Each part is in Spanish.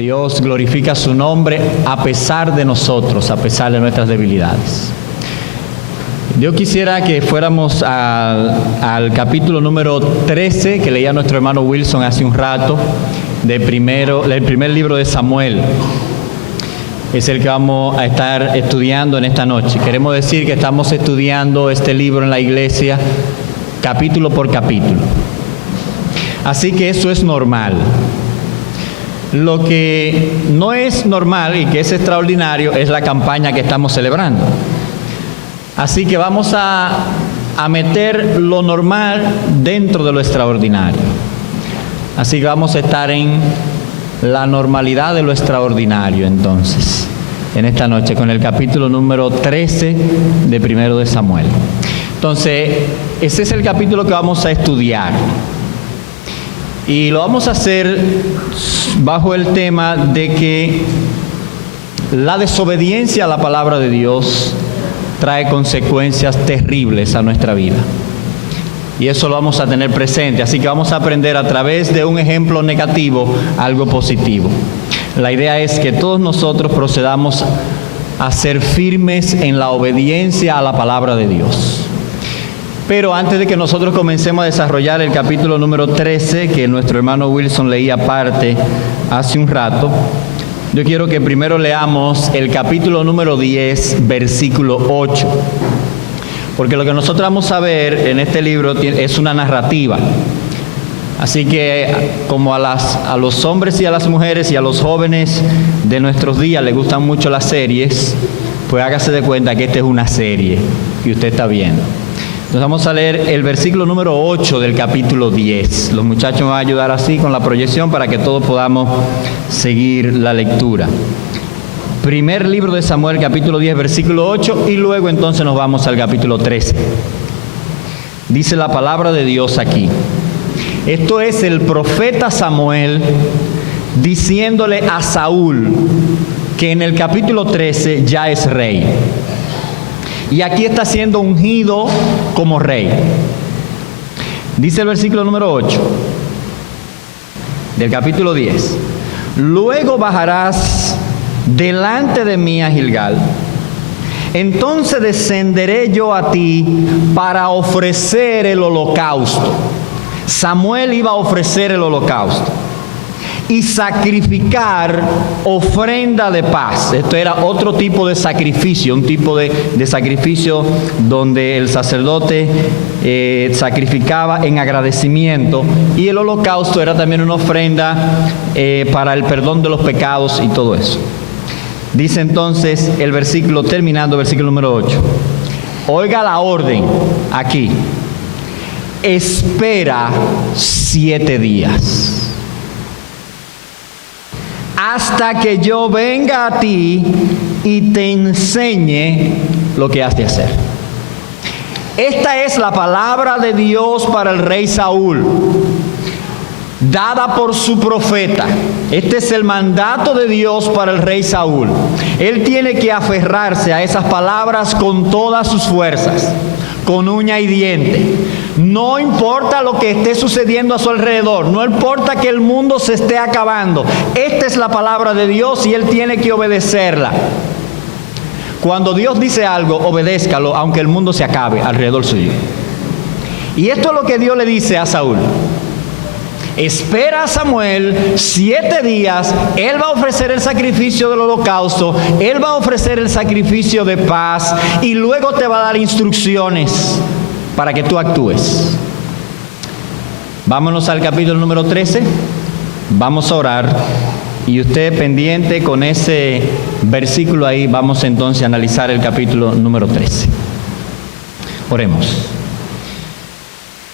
Dios glorifica su nombre a pesar de nosotros, a pesar de nuestras debilidades. Yo quisiera que fuéramos al capítulo número 13 que leía nuestro hermano Wilson hace un rato, del primer libro de Samuel. Es el que vamos a estar estudiando en esta noche. Queremos decir que estamos estudiando este libro en la iglesia capítulo por capítulo. Así que eso es normal. Lo que no es normal y que es extraordinario es la campaña que estamos celebrando. Así que vamos a meter lo normal dentro de lo extraordinario. Así que vamos a estar en la normalidad de lo extraordinario entonces, en esta noche, con el capítulo número 13 de Primero de Samuel. Entonces, ese es el capítulo que vamos a estudiar. Y lo vamos a hacer bajo el tema de que la desobediencia a la palabra de Dios trae consecuencias terribles a nuestra vida. Y eso lo vamos a tener presente. Así que vamos a aprender a través de un ejemplo negativo algo positivo. La idea es que todos nosotros procedamos a ser firmes en la obediencia a la palabra de Dios. Pero antes de que nosotros comencemos a desarrollar el capítulo número 13, que nuestro hermano Wilson leía parte hace un rato, yo quiero que primero leamos el capítulo número 10, versículo 8. Porque lo que nosotros vamos a ver en este libro es una narrativa. Así que como a los hombres y a las mujeres y a los jóvenes de nuestros días les gustan mucho las series, pues hágase de cuenta que esta es una serie que usted está viendo. Entonces vamos a leer el versículo número 8 del capítulo 10. Los muchachos me van a ayudar así con la proyección para que todos podamos seguir la lectura. Primer libro de Samuel, capítulo 10, versículo 8, y luego entonces nos vamos al capítulo 13. Dice la palabra de Dios aquí. Esto es el profeta Samuel diciéndole a Saúl que en el capítulo 13 ya es rey. Y aquí está siendo ungido como rey. Dice el versículo número 8 del capítulo 10. Luego bajarás delante de mí a Gilgal. Entonces descenderé yo a ti para ofrecer el holocausto. Samuel iba a ofrecer el holocausto y sacrificar ofrenda de paz. Esto era otro tipo de sacrificio, un tipo de sacrificio donde el sacerdote sacrificaba en agradecimiento, y el holocausto era también una ofrenda para el perdón de los pecados y todo eso. Dice entonces el versículo, terminando, versículo número 8. Oiga la orden aquí. Espera 7 días. Hasta que yo venga a ti y te enseñe lo que has de hacer. Esta es la palabra de Dios para el rey Saúl, dada por su profeta. Este es el mandato de Dios para el rey Saúl. Él tiene que aferrarse a esas palabras con todas sus fuerzas, con uña y diente. No importa lo que esté sucediendo a su alrededor, no importa que el mundo se esté acabando. Esta es la palabra de Dios y él tiene que obedecerla. Cuando Dios dice algo, obedézcalo, aunque el mundo se acabe alrededor suyo. Y esto es lo que Dios le dice a Saúl. Espera a Samuel 7 días, él va a ofrecer el sacrificio del holocausto, él va a ofrecer el sacrificio de paz y luego te va a dar instrucciones para que tú actúes. Vámonos al capítulo número 13, vamos a orar y usted pendiente con ese versículo ahí, vamos entonces a analizar el capítulo número 13. Oremos.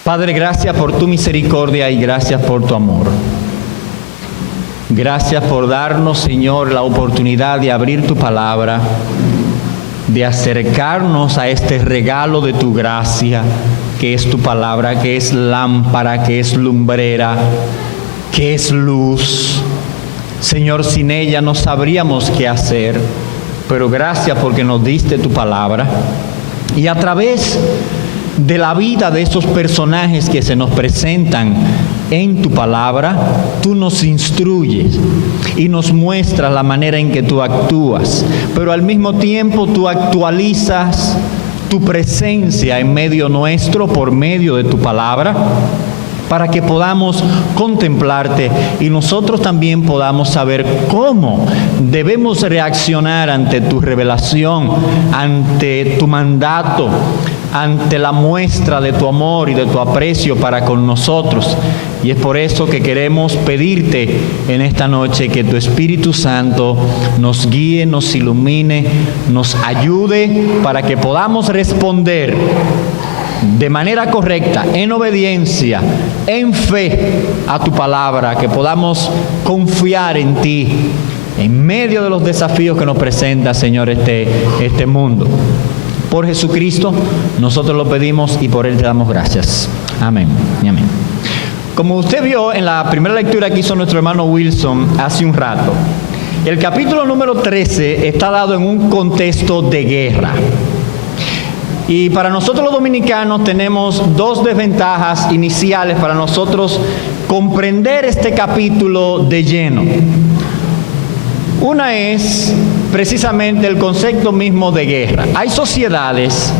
Padre, gracias por tu misericordia y gracias por tu amor. Gracias por darnos, Señor, la oportunidad de abrir tu palabra, de acercarnos a este regalo de tu gracia, que es tu palabra, que es lámpara, que es lumbrera, que es luz. Señor, sin ella no sabríamos qué hacer, pero gracias porque nos diste tu palabra. Y a través de la vida de esos personajes que se nos presentan en tu palabra, tú nos instruyes y nos muestras la manera en que tú actúas, pero al mismo tiempo tú actualizas tu presencia en medio nuestro por medio de tu palabra, para que podamos contemplarte y nosotros también podamos saber cómo debemos reaccionar ante tu revelación, ante tu mandato, ante la muestra de tu amor y de tu aprecio para con nosotros. Y es por eso que queremos pedirte en esta noche que tu Espíritu Santo nos guíe, nos ilumine, nos ayude para que podamos responder de manera correcta, en obediencia, en fe a tu palabra, que podamos confiar en ti en medio de los desafíos que nos presenta, Señor, este mundo. Por Jesucristo nosotros lo pedimos y por Él te damos gracias. Amén y amén. Como usted vio en la primera lectura que hizo nuestro hermano Wilson hace un rato, el capítulo número 13 está dado en un contexto de guerra. Y para nosotros los dominicanos tenemos dos desventajas iniciales para nosotros comprender este capítulo de lleno. Una es precisamente el concepto mismo de guerra. Hay sociedades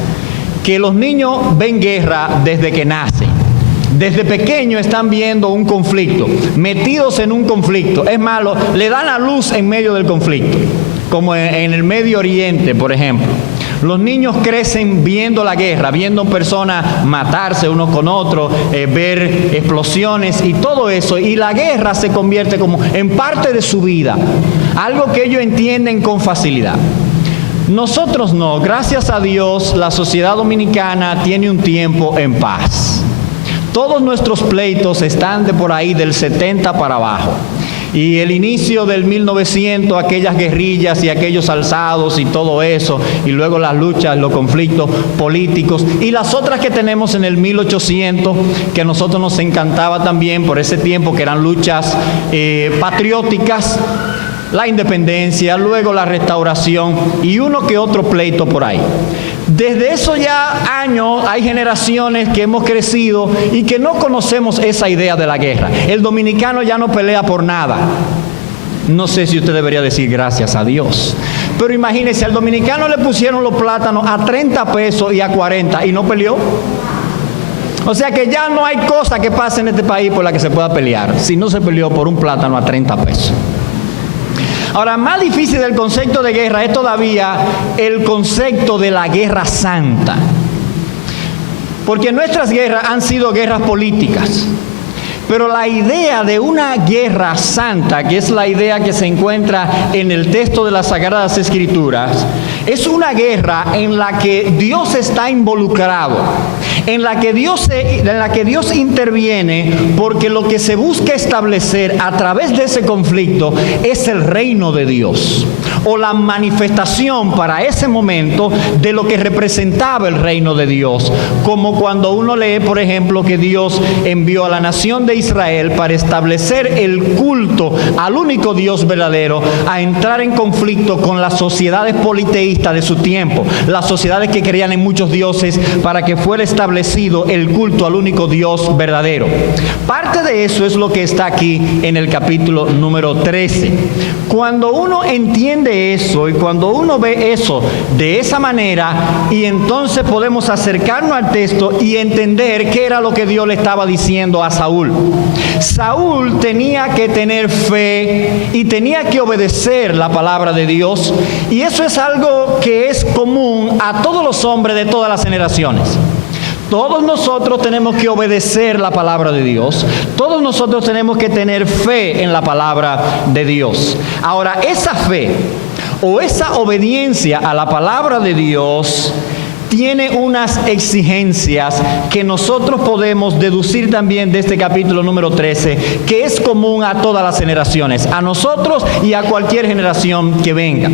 que los niños ven guerra desde que nacen. Desde pequeños están viendo un conflicto, metidos en un conflicto. Es malo, le dan a luz en medio del conflicto, como en el Medio Oriente, por ejemplo. Los niños crecen viendo la guerra, viendo personas matarse unos con otros, ver explosiones y todo eso. Y la guerra se convierte como en parte de su vida, algo que ellos entienden con facilidad. Nosotros no, gracias a Dios, la sociedad dominicana tiene un tiempo en paz. Todos nuestros pleitos están de por ahí del 70 para abajo. Y el inicio del 1900, aquellas guerrillas y aquellos alzados y todo eso, y luego las luchas, los conflictos políticos, y las otras que tenemos en el 1800, que a nosotros nos encantaba también por ese tiempo, que eran luchas patrióticas, la independencia, luego la restauración y uno que otro pleito por ahí. Desde esos ya años hay generaciones que hemos crecido y que no conocemos esa idea de la guerra. El dominicano ya no pelea por nada. No sé si usted debería decir gracias a Dios. Pero imagínese, al dominicano le pusieron los plátanos a 30 pesos y a 40 y no peleó. O sea que ya no hay cosa que pase en este país por la que se pueda pelear, si no se peleó por un plátano a 30 pesos. Ahora, más difícil del concepto de guerra es todavía el concepto de la guerra santa. Porque nuestras guerras han sido guerras políticas. Pero la idea de una guerra santa, que es la idea que se encuentra en el texto de las Sagradas Escrituras, es una guerra en la que Dios está involucrado, en la que Dios interviene, porque lo que se busca establecer a través de ese conflicto es el reino de Dios, o la manifestación para ese momento de lo que representaba el reino de Dios, como cuando uno lee, por ejemplo, que Dios envió a la nación de Israel para establecer el culto al único Dios verdadero, a entrar en conflicto con las sociedades politeístas de su tiempo, las sociedades que creían en muchos dioses, para que fuera establecido el culto al único Dios verdadero. Parte de eso es lo que está aquí en el capítulo número 13. Cuando uno entiende eso y cuando uno ve eso de esa manera, y entonces podemos acercarnos al texto y entender qué era lo que Dios le estaba diciendo a Saúl. Saúl tenía que tener fe y tenía que obedecer la palabra de Dios, y eso es algo que es común a todos los hombres de todas las generaciones. Todos nosotros tenemos que obedecer la palabra de Dios. Todos nosotros tenemos que tener fe en la palabra de Dios. Ahora, esa fe o esa obediencia a la palabra de Dios tiene unas exigencias que nosotros podemos deducir también de este capítulo número 13, que es común a todas las generaciones, a nosotros y a cualquier generación que venga.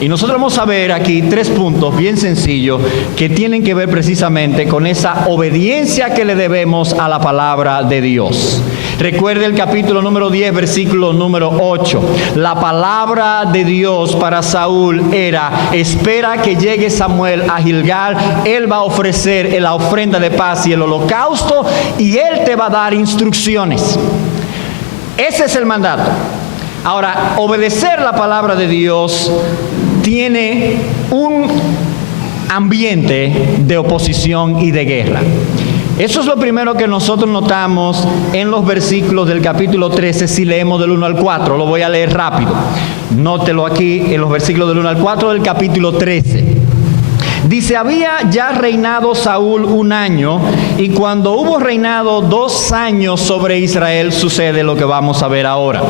Y nosotros vamos a ver aquí 3 puntos bien sencillos que tienen que ver precisamente con esa obediencia que le debemos a la palabra de Dios. Recuerde el capítulo número 10, versículo número 8. La palabra de Dios para Saúl era: espera que llegue Samuel a Gilgal, él va a ofrecer la ofrenda de paz y el holocausto y él te va a dar instrucciones. Ese es el mandato. Ahora, obedecer la palabra de Dios tiene un ambiente de oposición y de guerra. Eso es lo primero que nosotros notamos en los versículos del capítulo 13, si leemos del 1 al 4. Lo voy a leer rápido. Nótelo aquí en los versículos del 1 al 4 del capítulo 13. Dice: había ya reinado Saúl 1 año, y cuando hubo reinado 2 años sobre Israel, sucede lo que vamos a ver ahora.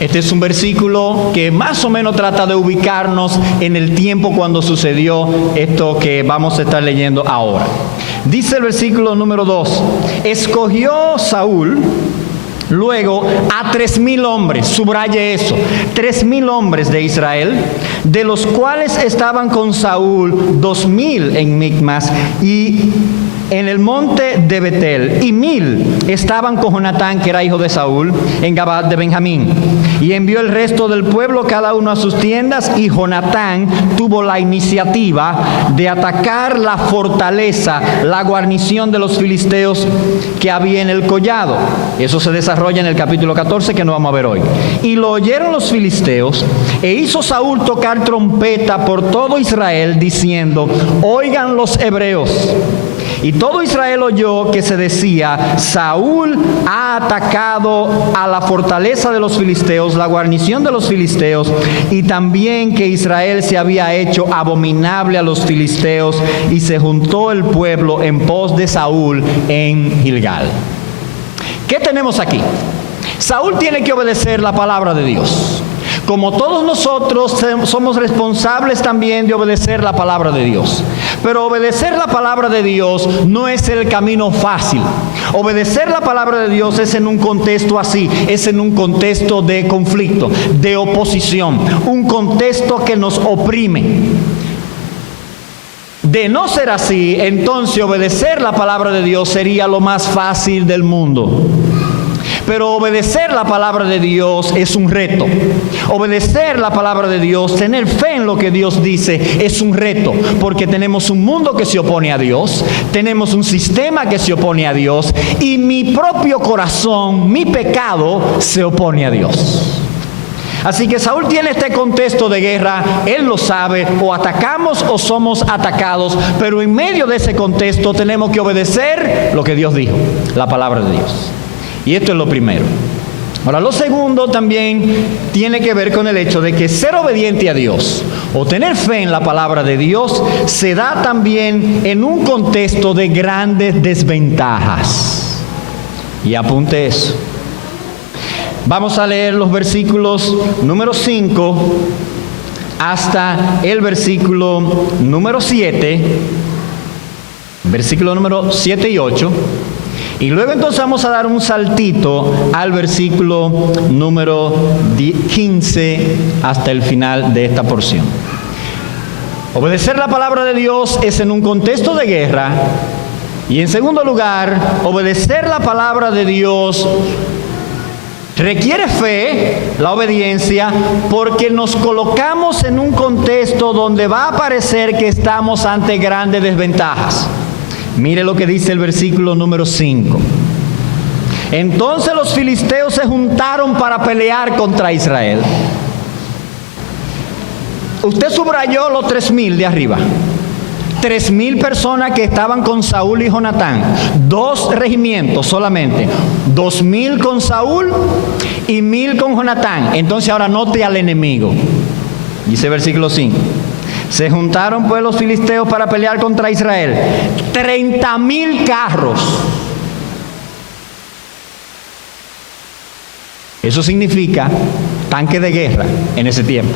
Este es un versículo que más o menos trata de ubicarnos en el tiempo cuando sucedió esto que vamos a estar leyendo ahora. Dice el versículo número 2: escogió Saúl luego a 3,000 hombres, subraye eso, 3,000 hombres de Israel, de los cuales estaban con Saúl 2,000 en Micmas y en el monte de Betel, y 1,000 estaban con Jonatán, que era hijo de Saúl, en Gabad de Benjamín. Y envió el resto del pueblo, cada uno a sus tiendas, y Jonatán tuvo la iniciativa de atacar la fortaleza, la guarnición de los filisteos que había en el collado. Eso se desarrolla en el capítulo 14, que no vamos a ver hoy. Y lo oyeron los filisteos, e hizo Saúl tocar trompeta por todo Israel, diciendo: oigan los hebreos. Y todo Israel oyó que se decía: Saúl ha atacado a la fortaleza de los filisteos, la guarnición de los filisteos, y también que Israel se había hecho abominable a los filisteos, y se juntó el pueblo en pos de Saúl en Gilgal. ¿Qué tenemos aquí? Saúl tiene que obedecer la palabra de Dios. Como todos nosotros somos responsables también de obedecer la palabra de Dios. Pero obedecer la palabra de Dios no es el camino fácil. Obedecer la palabra de Dios es en un contexto así, es en un contexto de conflicto, de oposición, un contexto que nos oprime. De no ser así, entonces obedecer la palabra de Dios sería lo más fácil del mundo. Pero obedecer la palabra de Dios es un reto. Obedecer la palabra de Dios, tener fe en lo que Dios dice, es un reto. Porque tenemos un mundo que se opone a Dios, tenemos un sistema que se opone a Dios, y mi propio corazón, mi pecado, se opone a Dios. Así que Saúl tiene este contexto de guerra, él lo sabe, o atacamos o somos atacados, pero en medio de ese contexto tenemos que obedecer lo que Dios dijo, la palabra de Dios. Y esto es lo primero. Ahora, lo segundo también tiene que ver con el hecho de que ser obediente a Dios o tener fe en la palabra de Dios se da también en un contexto de grandes desventajas. Y apunte eso. Vamos a leer los versículos número 5 hasta el versículo número 7, versículo número 7 y 8. Y luego entonces vamos a dar un saltito al versículo número 15 hasta el final de esta porción. Obedecer la palabra de Dios es en un contexto de guerra. Y en segundo lugar, obedecer la palabra de Dios requiere fe, la obediencia, porque nos colocamos en un contexto donde va a parecer que estamos ante grandes desventajas. Mire lo que dice el versículo número 5. Entonces los filisteos se juntaron para pelear contra Israel. Usted subrayó los 3,000 de arriba. 3,000 personas que estaban con Saúl y Jonatán. 2 regimientos solamente. 2,000 con Saúl y 1,000 con Jonatán. Entonces ahora note al enemigo. Dice el versículo 5. Se juntaron pues los filisteos para pelear contra Israel. 30,000 carros. Eso significa tanque de guerra en ese tiempo.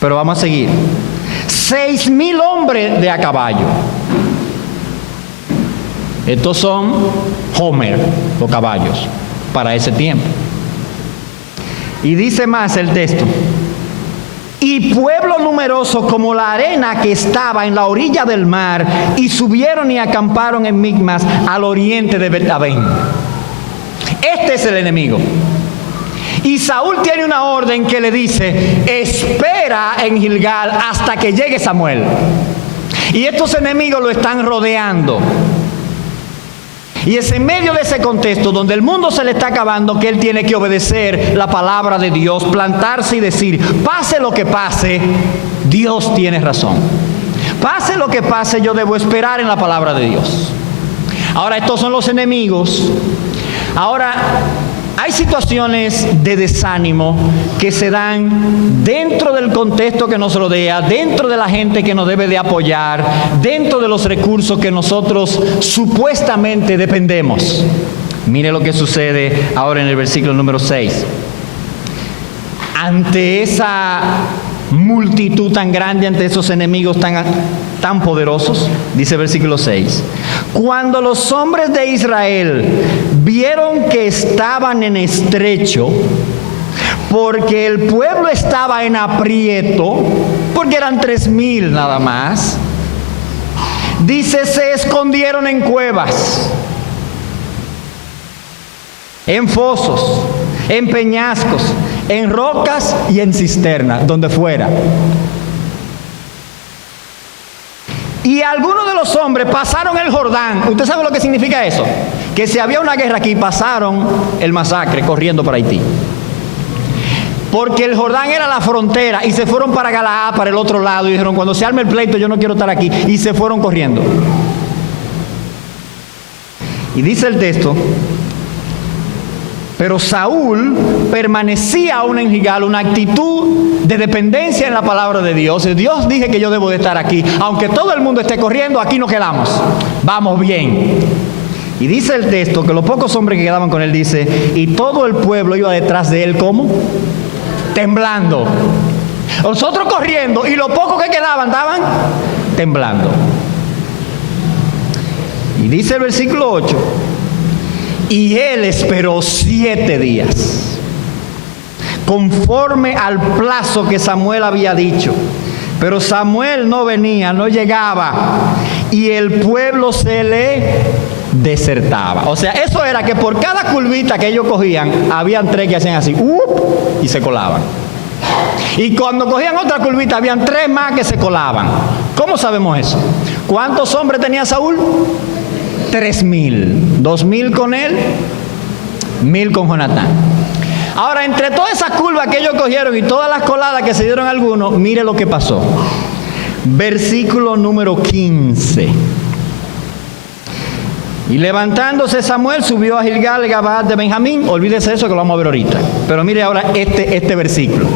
Pero vamos a seguir. 6,000 hombres de a caballo. Estos son Homer, los caballos, para ese tiempo. Y dice más el texto. y pueblo numeroso como la arena que estaba en la orilla del mar, y subieron y acamparon en Micmas al oriente de Bet-Aven. Este es el enemigo. Y Saúl tiene una orden que le dice: espera en Gilgal hasta que llegue Samuel. Y estos enemigos lo están rodeando. Y es en medio de ese contexto donde el mundo se le está acabando que él tiene que obedecer la palabra de Dios, plantarse y decir: pase lo que pase, Dios tiene razón. Pase lo que pase, yo debo esperar en la palabra de Dios. Ahora, estos son los enemigos. Ahora, hay situaciones de desánimo que se dan dentro del contexto que nos rodea, dentro de la gente que nos debe de apoyar, dentro de los recursos que nosotros supuestamente dependemos. Mire lo que sucede ahora en el versículo número 6. Ante esa multitud tan grande, ante esos enemigos tan poderosos, dice el versículo 6: cuando los hombres de Israel vieron que estaban en estrecho, porque el pueblo estaba en aprieto, porque eran 3,000 nada más, dice, se escondieron en cuevas, en fosos, en peñascos, en rocas y en cisternas, donde fuera. Y algunos de los hombres pasaron el Jordán. ¿Usted sabe lo que significa eso? Que si había una guerra aquí, pasaron el masacre corriendo para Haití. Porque el Jordán era la frontera y se fueron para Galaad, para el otro lado, y dijeron: cuando se arme el pleito yo no quiero estar aquí, y se fueron corriendo. Y dice el texto: pero Saúl permanecía aún en Gilgal, una actitud de dependencia en la palabra de Dios. Dios, dije que yo debo de estar aquí, aunque todo el mundo esté corriendo, aquí nos quedamos, vamos bien. Y dice el texto que los pocos hombres que quedaban con él, dice, y todo el pueblo iba detrás de él, ¿cómo? Temblando. Nosotros corriendo y los pocos que quedaban estaban temblando. Y dice el versículo 8: y él esperó 7 días, conforme al plazo que Samuel había dicho. Pero Samuel no venía, no llegaba, y el pueblo se le desertaba. O sea, eso era que por cada curvita que ellos cogían, habían 3 que hacían así, y se colaban. Y cuando cogían otra curvita, habían 3 más que se colaban. ¿Cómo sabemos eso? ¿Cuántos hombres tenía Saúl? 3,000. 2,000 con él, 1,000 con Jonatán. Ahora, entre todas esas curvas que ellos cogieron y todas las coladas que se dieron algunos, mire lo que pasó. Versículo número 15. Y levantándose Samuel, subió a Gilgal, Gabaa de Benjamín. Olvídese eso que lo vamos a ver ahorita. Pero mire ahora este versículo.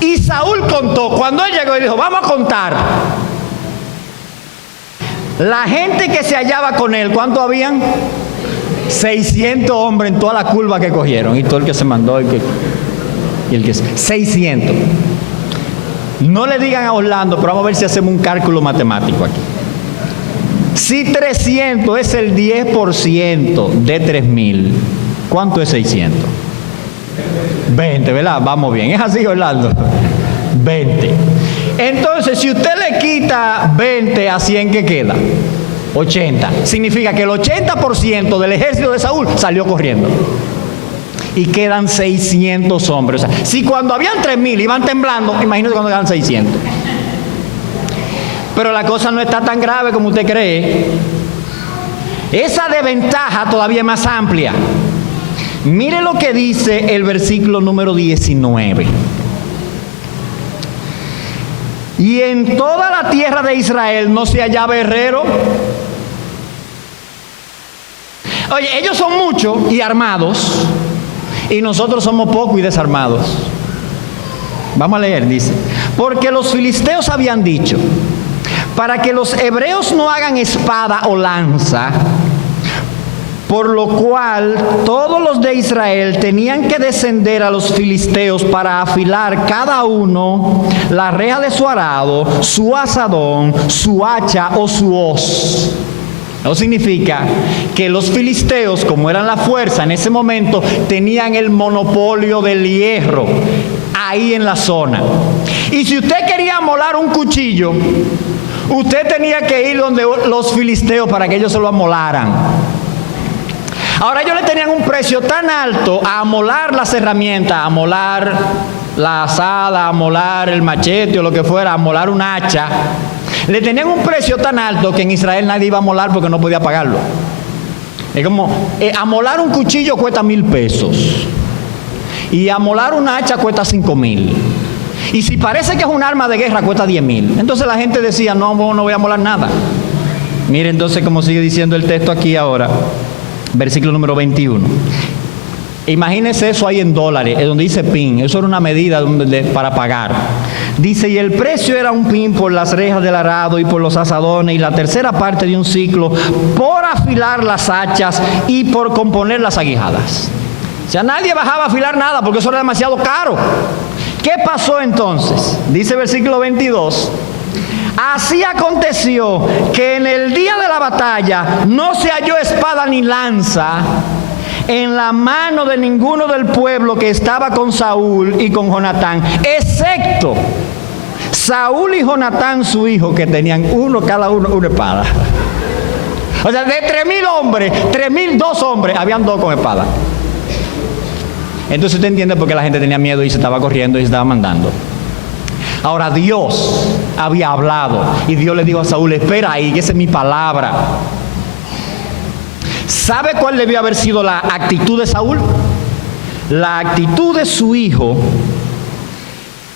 Y Saúl contó, cuando él llegó y dijo: vamos a contar la gente que se hallaba con él. ¿Cuánto habían? 600 hombres en toda la curva que cogieron. Y todo el que se mandó, y el que 600. No le digan a Orlando, pero vamos a ver si hacemos un cálculo matemático aquí. Si 300 es el 10% de 3,000, ¿cuánto es 600? 20, ¿verdad? Vamos bien. ¿Es así, Orlando? 20. Entonces, si usted le quita 20 a 100, ¿qué queda? 80. Significa que el 80% del ejército de Saúl salió corriendo. Y quedan 600 hombres. O sea, si cuando habían 3,000 iban temblando, imagínese cuando quedan 600. Pero la cosa no está tan grave como usted cree. Esa desventaja todavía es más amplia. Mire lo que dice el versículo número 19. Y en toda la tierra de Israel no se hallaba herrero. Oye, ellos son muchos y armados, y nosotros somos pocos y desarmados. Vamos a leer, dice: porque los filisteos habían dicho: para que los hebreos no hagan espada o lanza, por lo cual todos los de Israel tenían que descender a los filisteos para afilar cada uno la reja de su arado, su asadón, su hacha o su hoz. Eso significa que los filisteos, como eran la fuerza en ese momento, tenían el monopolio del hierro. ahí en la zona. Y si usted quería amolar un cuchillo, usted tenía que ir donde los filisteos para que ellos se lo amolaran. Ahora ellos le tenían un precio tan alto a amolar las herramientas, a amolar la azada, a amolar el machete o lo que fuera, a amolar un hacha. Le tenían un precio tan alto que en Israel nadie iba a amolar porque no podía pagarlo. Es como, amolar un cuchillo cuesta 1,000 pesos. Y amolar un hacha cuesta 5,000. Y si parece que es un arma de guerra, cuesta 10,000. Entonces la gente decía, no voy a amolar nada. Mire entonces cómo sigue diciendo el texto aquí ahora. Versículo número 21. Imagínense eso ahí en dólares, es donde dice pin. Eso era una medida para pagar. Dice, y el precio era un pin por las rejas del arado y por los azadones, y la tercera parte de un ciclo por afilar las hachas y por componer las aguijadas. O sea, nadie bajaba a afilar nada porque eso era demasiado caro. ¿Qué pasó entonces? Dice el versículo 22. Así aconteció que en el día de la batalla no se halló espada ni lanza en la mano de ninguno del pueblo que estaba con Saúl y con Jonatán, excepto Saúl y Jonatán su hijo, que tenían cada uno una espada. O sea, de 3,000 hombres, 3,002 hombres, habían 2 con espada. Entonces usted entiende por qué la gente tenía miedo y se estaba corriendo y se estaba mandando. Ahora Dios había hablado y Dios le dijo a Saúl, espera ahí, que esa es mi palabra. ¿Sabe cuál debió haber sido la actitud de Saúl? La actitud de su hijo,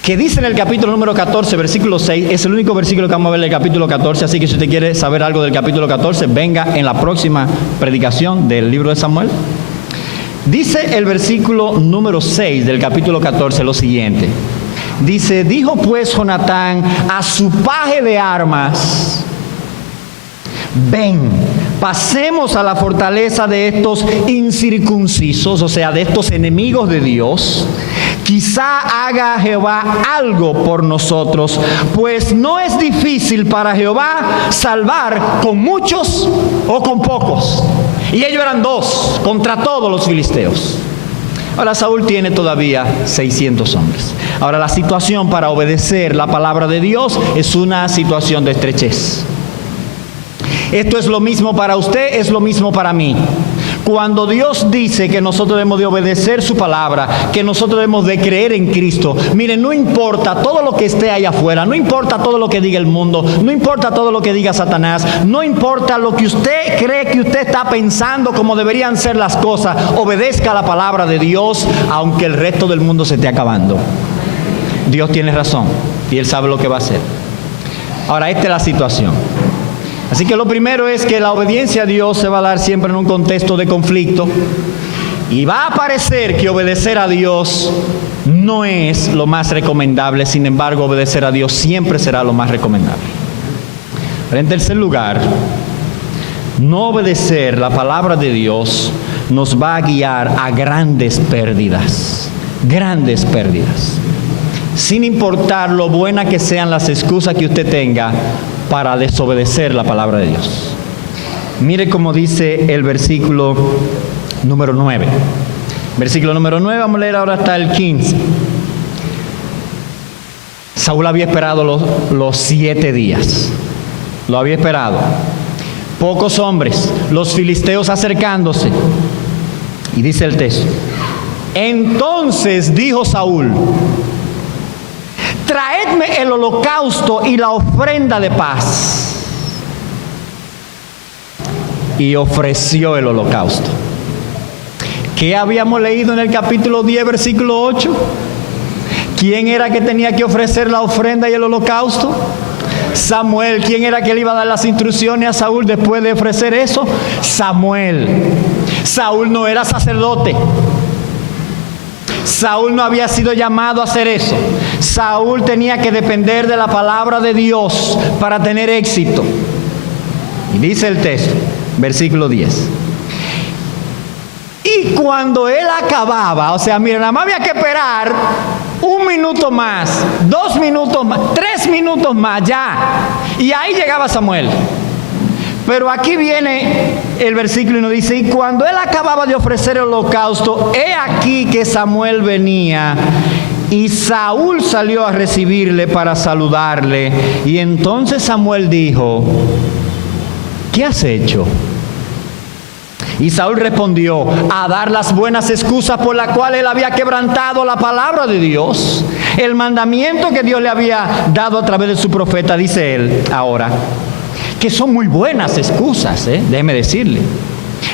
que dice en el capítulo número 14, versículo 6, es el único versículo que vamos a ver en el capítulo 14, así que si usted quiere saber algo del capítulo 14, venga en la próxima predicación del libro de Samuel. Dice el versículo número 6 del capítulo 14 lo siguiente. Dice, dijo pues Jonatán a su paje de armas, ven, pasemos a la fortaleza de estos incircuncisos, o sea, de estos enemigos de Dios. Quizá haga Jehová algo por nosotros, pues no es difícil para Jehová salvar con muchos o con pocos. Y ellos eran 2 contra todos los filisteos. Ahora Saúl tiene todavía 600 hombres. Ahora la situación para obedecer la palabra de Dios es una situación de estrechez. Esto es lo mismo para usted, es lo mismo para mí. Cuando Dios dice que nosotros debemos de obedecer su palabra, que nosotros debemos de creer en Cristo, miren, no importa todo lo que esté allá afuera, no importa todo lo que diga el mundo, no importa todo lo que diga Satanás, no importa lo que usted cree que usted está pensando como deberían ser las cosas, obedezca la palabra de Dios, aunque el resto del mundo se esté acabando. Dios tiene razón y Él sabe lo que va a hacer. Ahora, esta es la situación. Así que lo primero es que la obediencia a Dios se va a dar siempre en un contexto de conflicto. Y va a parecer que obedecer a Dios no es lo más recomendable. Sin embargo, obedecer a Dios siempre será lo más recomendable. Pero en tercer lugar, no obedecer la palabra de Dios nos va a guiar a grandes pérdidas. Grandes pérdidas. Sin importar lo buenas que sean las excusas que usted tenga para desobedecer la palabra de Dios. Mire cómo dice el versículo número 9. Versículo número 9, vamos a leer ahora hasta el 15. Saúl había esperado los 7 días. Lo había esperado. Pocos hombres, los filisteos acercándose. Y dice el texto. Entonces dijo Saúl, traedme el holocausto y la ofrenda de paz. Y ofreció el holocausto. ¿Qué habíamos leído en el capítulo 10, versículo 8? ¿Quién era que tenía que ofrecer la ofrenda y el holocausto? Samuel. ¿Quién era que le iba a dar las instrucciones a Saúl después de ofrecer eso? Samuel. Saúl no era sacerdote. Saúl no había sido llamado a hacer eso. Saúl tenía que depender de la palabra de Dios para tener éxito. Y dice el texto, versículo 10. Y cuando él acababa, o sea, miren, nada más había que esperar 1 minuto más, 2 minutos más, 3 minutos más, ya. Y ahí llegaba Samuel. Pero aquí viene el versículo y nos dice, y cuando él acababa de ofrecer el holocausto, he aquí que Samuel venía Y Saúl salió a recibirle para saludarle. Y entonces Samuel dijo: ¿qué has hecho? Y Saúl respondió: a dar las buenas excusas por las cuales él había quebrantado la palabra de Dios, el mandamiento que Dios le había dado a través de su profeta. Dice él ahora que son muy buenas excusas, déjeme decirle.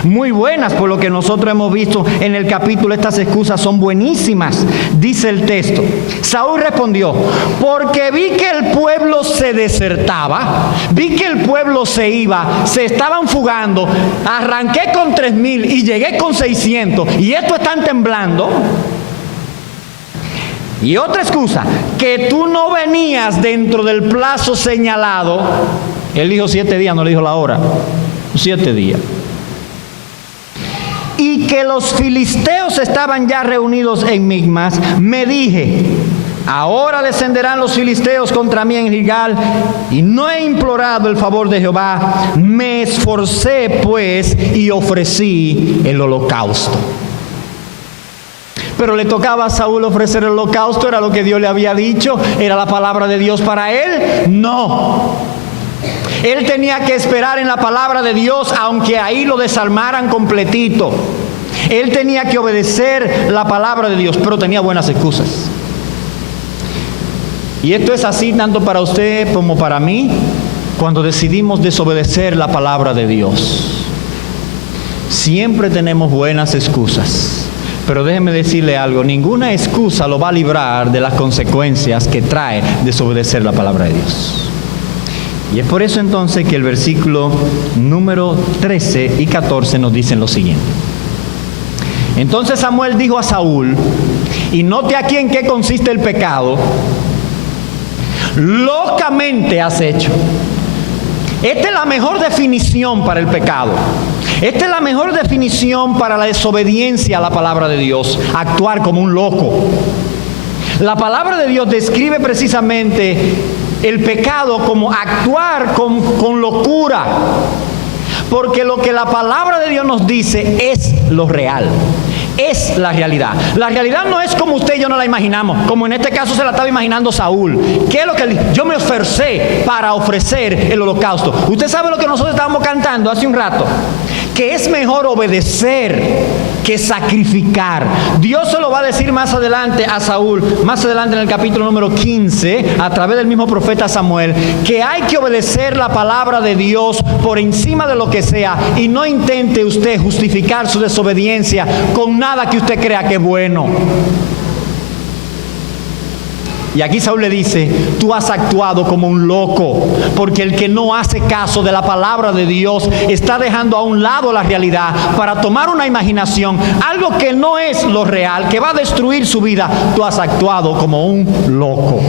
Muy buenas, por lo que nosotros hemos visto en el capítulo. Estas excusas son buenísimas. Dice el texto: Saúl respondió: porque vi que el pueblo se desertaba, vi que el pueblo se iba, se estaban fugando. Arranqué con 3,000 y llegué con 600, y estos están temblando. Y otra excusa: que tú no venías dentro del plazo señalado. Él dijo 7 días, no le dijo la hora. 7 días. Y que los filisteos estaban ya reunidos en Micmas. Me dije: ahora descenderán los filisteos contra mí en Gilgal, y no he implorado el favor de Jehová. Me esforcé pues y ofrecí el holocausto. Pero le tocaba a Saúl ofrecer el holocausto. ¿Era lo que Dios le había dicho? ¿Era la palabra de Dios para él? No. Él tenía que esperar en la palabra de Dios, aunque ahí lo desarmaran completito. Él tenía que obedecer la palabra de Dios, pero tenía buenas excusas. Y esto es así tanto para usted como para mí, cuando decidimos desobedecer la palabra de Dios. Siempre tenemos buenas excusas. Pero déjeme decirle algo: ninguna excusa lo va a librar de las consecuencias que trae desobedecer la palabra de Dios. Y es por eso entonces que el versículo número 13 y 14 nos dicen lo siguiente. Entonces Samuel dijo a Saúl, y note aquí en qué consiste el pecado: locamente has hecho. Esta es la mejor definición para el pecado. Esta es la mejor definición para la desobediencia a la palabra de Dios: actuar como un loco. La palabra de Dios describe precisamente el pecado como actuar con locura, porque lo que la palabra de Dios nos dice es lo real, es la realidad. La realidad no es como usted y yo no la imaginamos, como en este caso se la estaba imaginando Saúl. ¿Qué es lo que yo me esforcé para ofrecer el holocausto? Usted sabe lo que nosotros estábamos cantando hace un rato, que es mejor obedecer que sacrificar. Dios se lo va a decir más adelante a Saúl, más adelante en el capítulo número 15, a través del mismo profeta Samuel, que hay que obedecer la palabra de Dios por encima de lo que sea, y no intente usted justificar su desobediencia con nada que usted crea que es bueno. Y aquí Saúl le dice: tú has actuado como un loco, porque el que no hace caso de la palabra de Dios está dejando a un lado la realidad para tomar una imaginación, algo que no es lo real, que va a destruir su vida. Tú has actuado como un loco.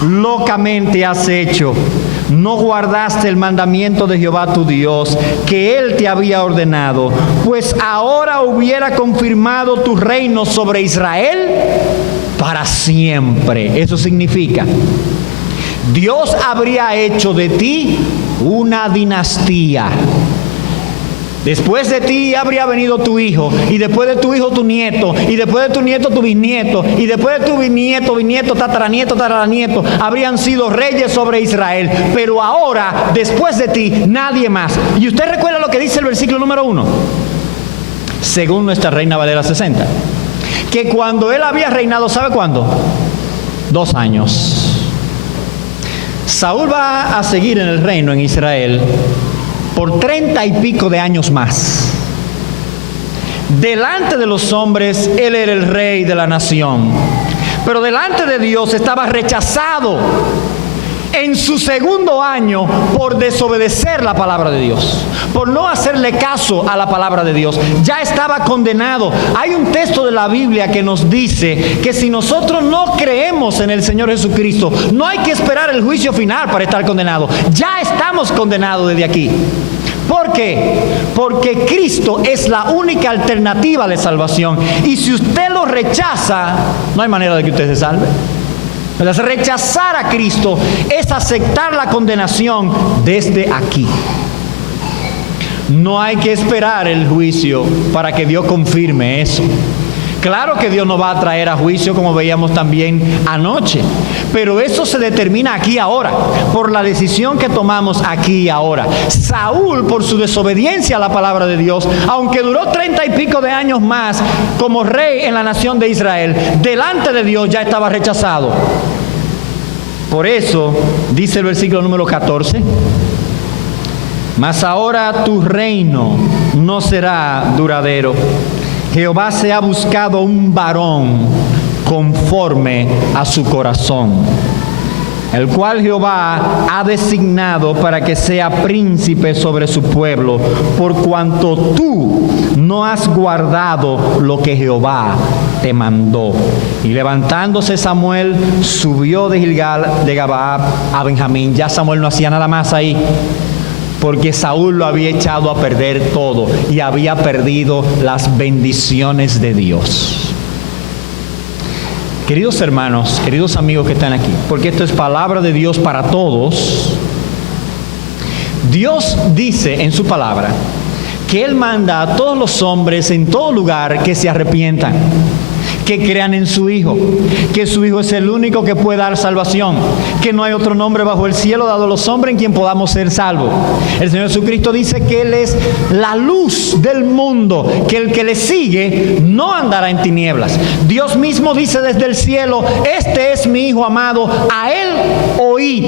Locamente has hecho. No guardaste el mandamiento de Jehová tu Dios, que Él te había ordenado, pues ahora hubiera confirmado tu reino sobre Israel para siempre. Eso significa: Dios habría hecho de ti una dinastía. Después de ti habría venido tu hijo, y después de tu hijo tu nieto, y después de tu nieto tu bisnieto, y después de tu bisnieto, bisnieto, tataranieto, tataranieto, habrían sido reyes sobre Israel. Pero ahora, después de ti, nadie más. Y usted recuerda lo que dice el versículo número 1, según nuestra Reina Valera 60, que cuando él había reinado, ¿sabe cuándo? 2 años. Saúl va a seguir en el reino en Israel por 30 y pico de años más. Delante de los hombres, él era el rey de la nación, pero delante de Dios estaba rechazado en su 2º año por desobedecer la palabra de Dios, por no hacerle caso a la palabra de Dios. Ya estaba condenado. Hay un texto de la Biblia que nos dice que si nosotros no creemos en el Señor Jesucristo, no hay que esperar el juicio final para estar condenado. Ya estamos condenados desde aquí. ¿Por qué? Porque Cristo es la única alternativa de salvación, y si usted lo rechaza, no hay manera de que usted se salve. Rechazar a Cristo es aceptar la condenación desde aquí. No hay que esperar el juicio para que Dios confirme eso. Claro que Dios nos va a traer a juicio, como veíamos también anoche, pero eso se determina aquí ahora, por la decisión que tomamos aquí ahora. Saúl, por su desobediencia a la palabra de Dios, aunque duró 30 y pico de años más como rey en la nación de Israel, delante de Dios ya estaba rechazado. Por eso, dice el versículo número 14, mas ahora tu reino no será duradero. Jehová se ha buscado un varón conforme a su corazón, el cual Jehová ha designado para que sea príncipe sobre su pueblo, por cuanto tú no has guardado lo que Jehová te mandó. Y levantándose Samuel, subió de Gilgal de Gabaa a Benjamín. Ya Samuel no hacía nada más ahí, porque Saúl lo había echado a perder todo y había perdido las bendiciones de Dios. Queridos hermanos, queridos amigos que están aquí, porque esto es palabra de Dios para todos, Dios dice en su palabra que Él manda a todos los hombres en todo lugar que se arrepientan, que crean en su Hijo, que su Hijo es el único que puede dar salvación, que no hay otro nombre bajo el cielo dado a los hombres en quien podamos ser salvos. El Señor Jesucristo dice que Él es la luz del mundo, que el que le sigue no andará en tinieblas. Dios mismo dice desde el cielo: este es mi Hijo amado, a Él oíd.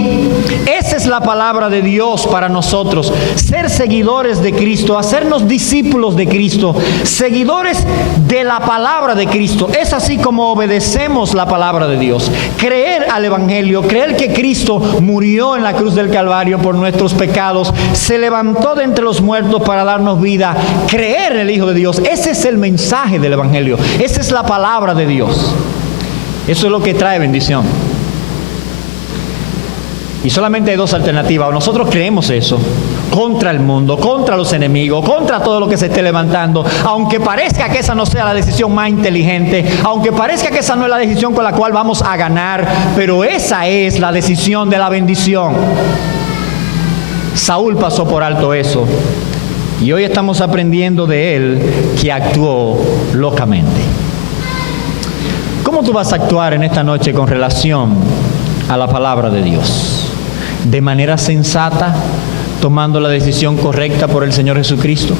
Esa es la palabra de Dios para nosotros, ser seguidores de Cristo, hacernos discípulos de Cristo, seguidores de la palabra de Cristo. Es así como obedecemos la palabra de Dios. Creer al Evangelio, creer que Cristo murió en la cruz del Calvario por nuestros pecados, se levantó de entre los muertos para darnos vida, creer en el Hijo de Dios. Ese es el mensaje del Evangelio, esa es la palabra de Dios. Eso es lo que trae bendición. Y solamente hay dos alternativas: o nosotros creemos eso, contra el mundo, contra los enemigos, contra todo lo que se esté levantando, aunque parezca que esa no sea la decisión más inteligente, aunque parezca que esa no es la decisión con la cual vamos a ganar, pero esa es la decisión de la bendición. Saúl pasó por alto eso, y hoy estamos aprendiendo de él que actuó locamente. ¿Cómo tú vas a actuar en esta noche con relación a la palabra de Dios? ¿De manera sensata, tomando la decisión correcta por el Señor Jesucristo?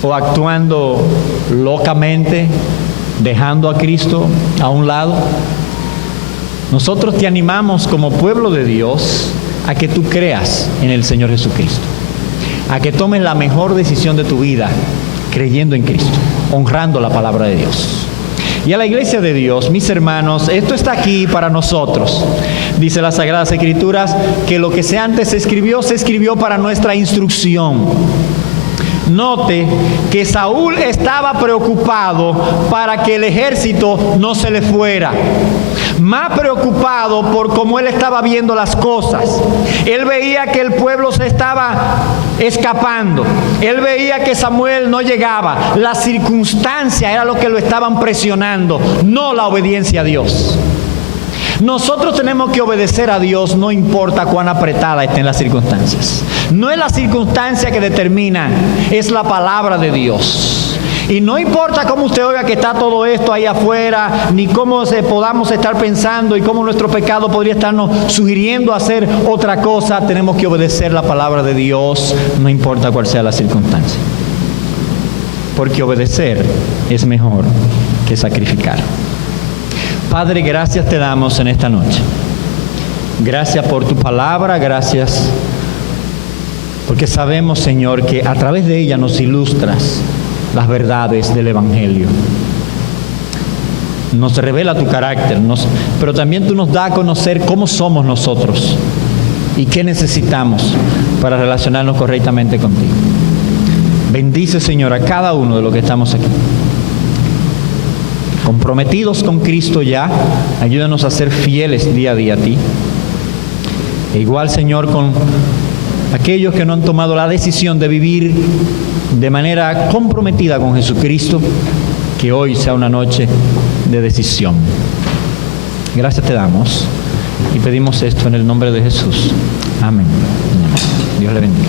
¿O actuando locamente, dejando a Cristo a un lado? Nosotros te animamos como pueblo de Dios a que tú creas en el Señor Jesucristo, a que tomes la mejor decisión de tu vida creyendo en Cristo, honrando la palabra de Dios. Y a la iglesia de Dios, mis hermanos, esto está aquí para nosotros. Dice las Sagradas Escrituras que lo que antes se escribió para nuestra instrucción. Note que Saúl estaba preocupado para que el ejército no se le fuera, más preocupado por cómo él estaba viendo las cosas. Él veía que el pueblo se estaba escapando, él veía que Samuel no llegaba, la circunstancia era lo que lo estaban presionando, no la obediencia a Dios. Nosotros tenemos que obedecer a Dios, no importa cuán apretada estén las circunstancias. No es la circunstancia que determina, es la palabra de Dios. Y no importa cómo usted oiga que está todo esto ahí afuera, ni cómo podamos estar pensando y cómo nuestro pecado podría estarnos sugiriendo hacer otra cosa, tenemos que obedecer la palabra de Dios, no importa cuál sea la circunstancia. Porque obedecer es mejor que sacrificar. Padre, gracias te damos en esta noche. Gracias por tu palabra, gracias porque sabemos, Señor, que a través de ella nos ilustras las verdades del Evangelio. Nos revela tu carácter, pero también tú nos das a conocer cómo somos nosotros y qué necesitamos para relacionarnos correctamente contigo. Bendice, Señor, a cada uno de los que estamos aquí, comprometidos con Cristo ya. Ayúdanos a ser fieles día a día a ti. E igual, Señor, con aquellos que no han tomado la decisión de vivir de manera comprometida con Jesucristo, que hoy sea una noche de decisión. Gracias te damos y pedimos esto en el nombre de Jesús. Amén. Dios le bendiga.